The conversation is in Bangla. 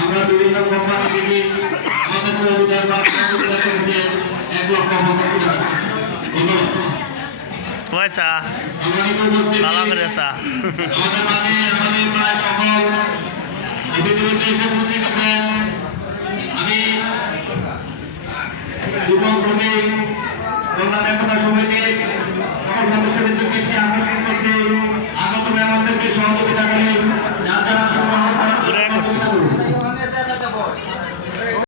আমরা বিভিন্ন কোম্পানি থেকে আমাদের কর্মীদের বা কর্মীদের কাছে 1 লক্ষ ধন্যবাদ। পয়সা ভালো করে আসা আমাদের মাঝে আমাদের প্রায় সকল অতিথিবৃন্দ এসে উপস্থিত আছেন। আমি যুব শ্রমিক কল্যাণ একতা সমিতির সকল সদস্যদের উদ্দেশ্যে